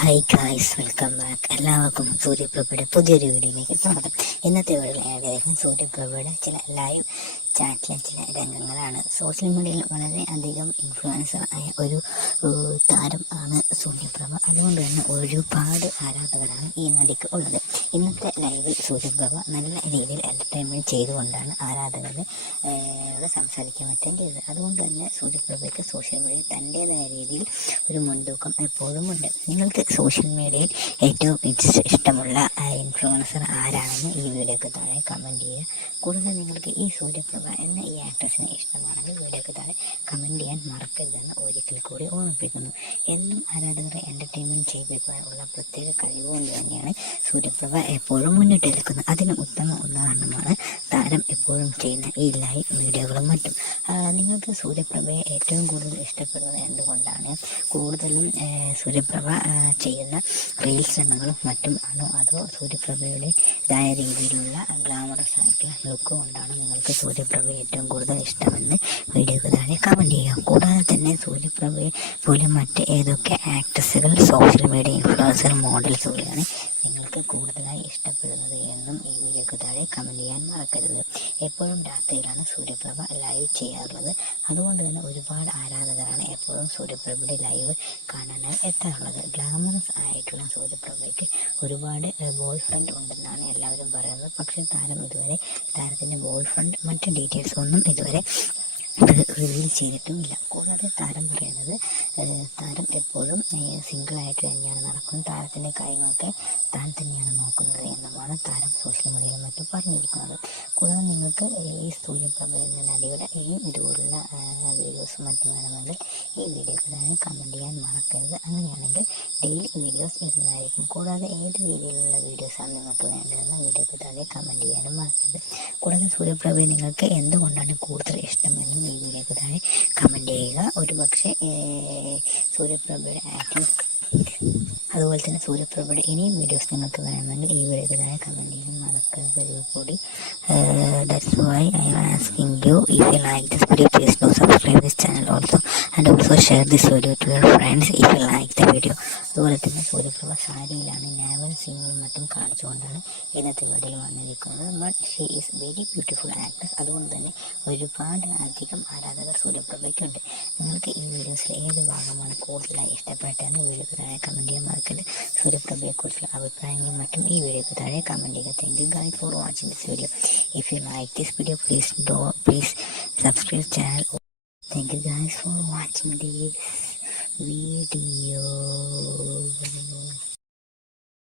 Hi guys, welcome back. എല്ലാവർക്കും സൂര്യപ്രഭയുടെ പുതിയൊരു വീഡിയോയിലേക്ക് സ്വാഗതം. ഇന്നത്തെ വീഡിയോയിൽ ആഡ് ചെയ്തിരിക്കുന്നത് സൂര്യപ്രഭയുടെ ചില ലൈവ് ചാറ്റിലെ ചില രംഗങ്ങളാണ്. സോഷ്യൽ മീഡിയയിൽ വളരെയധികം ഇൻഫ്ലുവൻസർ ആയ ഒരു താരം ആണ് സൂര്യപ്രഭ. അതുകൊണ്ട് തന്നെ ഒരുപാട് ആരാധകരാണ് ഈ നടിക്ക് ഉള്ളത്. ഇന്നത്തെ ലൈവിൽ സൂര്യപ്രഭ നല്ല രീതിയിൽ എൻ്റർടൈൻമെൻറ്റ് ചെയ്തുകൊണ്ടാണ് ആരാധകരെ സംസാരിക്കാൻ പറ്റുകയും ചെയ്തത്. അതുകൊണ്ട് തന്നെ സൂര്യപ്രഭയ്ക്ക് സോഷ്യൽ മീഡിയയിൽ തൻ്റേതായ രീതിയിൽ ഒരു മുൻതൂക്കം എപ്പോഴും ഉണ്ട്. നിങ്ങൾക്ക് സോഷ്യൽ മീഡിയയിൽ ഏറ്റവും ഇഷ്ടമുള്ള ഇൻഫ്ലുവൻസർ ആരാണെന്ന് ഈ വീഡിയോക്ക് താഴെ കമൻറ്റ് ചെയ്യുക. കൂടുതൽ നിങ്ങൾക്ക് ഈ സൂര്യപ്രഭ എന്ന ഈ ആക്ട്രസിനെ ഇഷ്ടമാണെങ്കിൽ വീഡിയോക്ക് താഴെ കമൻറ്റ് ചെയ്യാൻ മറക്കരുതെന്ന് ഒരിക്കൽ കൂടി ഓർമ്മിപ്പിക്കുന്നു. എന്നും ആരാധകരെ എൻ്റർടൈൻമെൻറ്റ് ചെയ്യിപ്പിക്കാനുള്ള പ്രത്യേക കഴിവുകൊണ്ട് തന്നെയാണ് സൂര്യപ്രഭ എപ്പോഴും മുന്നിട്ട് നിൽക്കുന്നത്. അതിന് ഉത്തമ ഉദാഹരണമാണ് താരം എപ്പോഴും ചെയ്യുന്ന ഈ ലൈവ് വീഡിയോകളും മറ്റും. നിങ്ങൾക്ക് സൂര്യപ്രഭയെ ഏറ്റവും കൂടുതൽ ഇഷ്ടപ്പെടുന്നത് എന്തുകൊണ്ടാണ്? കൂടുതലും സൂര്യപ്രഭ ചെയ്യുന്ന റീൽസ് രംഗങ്ങളും മറ്റും ആണോ, അതോ സൂര്യപ്രഭയുടേതായ രീതിയിലുള്ള ഗ്ലാമറസ് ആയിട്ടുള്ള ലുക്ക് കൊണ്ടാണോ നിങ്ങൾക്ക് സൂര്യപ്രഭയെ ഏറ്റവും കൂടുതൽ ഇഷ്ടമെന്ന് വീഡിയോക്ക് താഴെ കമൻറ്റ് ചെയ്യുക. കൂടാതെ തന്നെ സൂര്യപ്രഭയെ പോലെ മറ്റ് ഏതൊക്കെ ആക്ട്രസുകൾ, സോഷ്യൽ മീഡിയ ഇൻഫ്ലുവൻസർ, മോഡൽസുകളെയാണ് നിങ്ങൾക്ക് കൂടുതലായി ഇഷ്ടപ്പെടുന്നത് എന്നും ഈ വീഡിയോക്ക് താഴെ കമൻറ്റ് ചെയ്യാൻ മറക്കരുത്. എപ്പോഴും രാത്രിയിലാണ് സൂര്യപ്രഭ ലൈവ് ചെയ്യാറുള്ളത്. അതുകൊണ്ട് തന്നെ ഒരുപാട് ആരാധകരാണ് എപ്പോഴും സൂര്യപ്രഭയുടെ ലൈവ് കാണാനായി എത്താറുള്ളത്. ഗ്ലാമറസ് ആയിട്ടുള്ള സൂര്യപ്രഭയ്ക്ക് ഒരുപാട് ബോയ് ഫ്രണ്ട് ഉണ്ടെന്നാണ് എല്ലാവരും പറയുന്നത്. പക്ഷേ താരത്തിൻ്റെ ബോയ് ഫ്രണ്ട് മറ്റ് ഡീറ്റെയിൽസ് ഒന്നും ഇതുവരെ റിവീൽ ചെയ്തിട്ടുമില്ല. കൂടാതെ താരം പറയുന്നത് താരം എപ്പോഴും സിംഗിളായിട്ട് തന്നെയാണ് നടക്കുന്നത്. താരത്തിൻ്റെ കാര്യങ്ങളൊക്കെ താൻ തന്നെയാണ് നോക്കുന്നത് എന്നുമാണ് താരം സോഷ്യൽ മീഡിയയിൽ മറ്റും പറഞ്ഞിരിക്കുന്നത്. കൂടാതെ നിങ്ങൾക്ക് ഈ സൂര്യപ്രഭ എന്ന നടിയുടെ ഇതുപോലുള്ള വീഡിയോസ് മറ്റും വേണമെങ്കിൽ ഈ വീഡിയോക്ക് തന്നെ കമൻറ്റ് ചെയ്യാൻ മറക്കരുത്. അങ്ങനെയാണെങ്കിൽ ഡെയിലി വീഡിയോസ് ഇടുന്നതായിരിക്കും. കൂടാതെ ഏത് രീതിയിലുള്ള വീഡിയോസാണ് നിങ്ങൾക്ക് വേണ്ടതെന്ന് വീഡിയോക്ക് താഴെ കമൻറ്റ് ചെയ്യാനും മറക്കരുത്. കൂടാതെ സൂര്യപ്രഭയെ നിങ്ങൾക്ക് എന്തുകൊണ്ടാണ് കൂടുതൽ ഇഷ്ടമെന്നും ഈ വീഡിയോക്ക് താഴെ കമൻറ്റ് ചെയ്യുക. ഒരുപക്ഷെ സൂര്യപ്രഭയുടെ ആക്ടിങ്, അതുപോലെ തന്നെ സൂര്യപ്രഭയുടെ ഇനിയും വീഡിയോസ് നിങ്ങൾക്ക് വേണമെങ്കിൽ ഈ വീഡിയോക്ക് താഴെ കമൻറ്റ് ചെയ്യാൻ മറക്കരുത് കൂടി. That's why I am asking you, if you like this video, please do subscribe this channel also, and also share this video to your friends if you like the video. അതുപോലെ തന്നെ സൂര്യപ്രഭ സാരിയിലാണ് നാവൽ സീനുകളും മറ്റും കാണിച്ചുകൊണ്ടാണ് ഇന്നത്തെ വീഡിയോയിൽ വന്നിരിക്കുന്നത്. But she is very beautiful actress. അതുകൊണ്ട് തന്നെ ഒരുപാട് അധികം ആരാധകർ സൂര്യപ്രഭയ്ക്കുണ്ട്. നിങ്ങൾക്ക് ഈ വീഡിയോസിൽ ഏത് ഭാഗമാണ് കൂടുതലായി ഇഷ്ടപ്പെട്ടതെന്ന് വീഡിയോക്ക് താഴെ കമൻറ്റ് ചെയ്യാൻ മറക്കരുത്. സൂര്യപ്രഭയെക്കുറിച്ചുള്ള അഭിപ്രായങ്ങളും മറ്റും ഈ വീഡിയോക്ക് താഴെ കമൻറ്റ് ചെയ്യുക. Thank you guys for watching this video. If you like this video, please subscribe channel. Thank you guys for watching this video.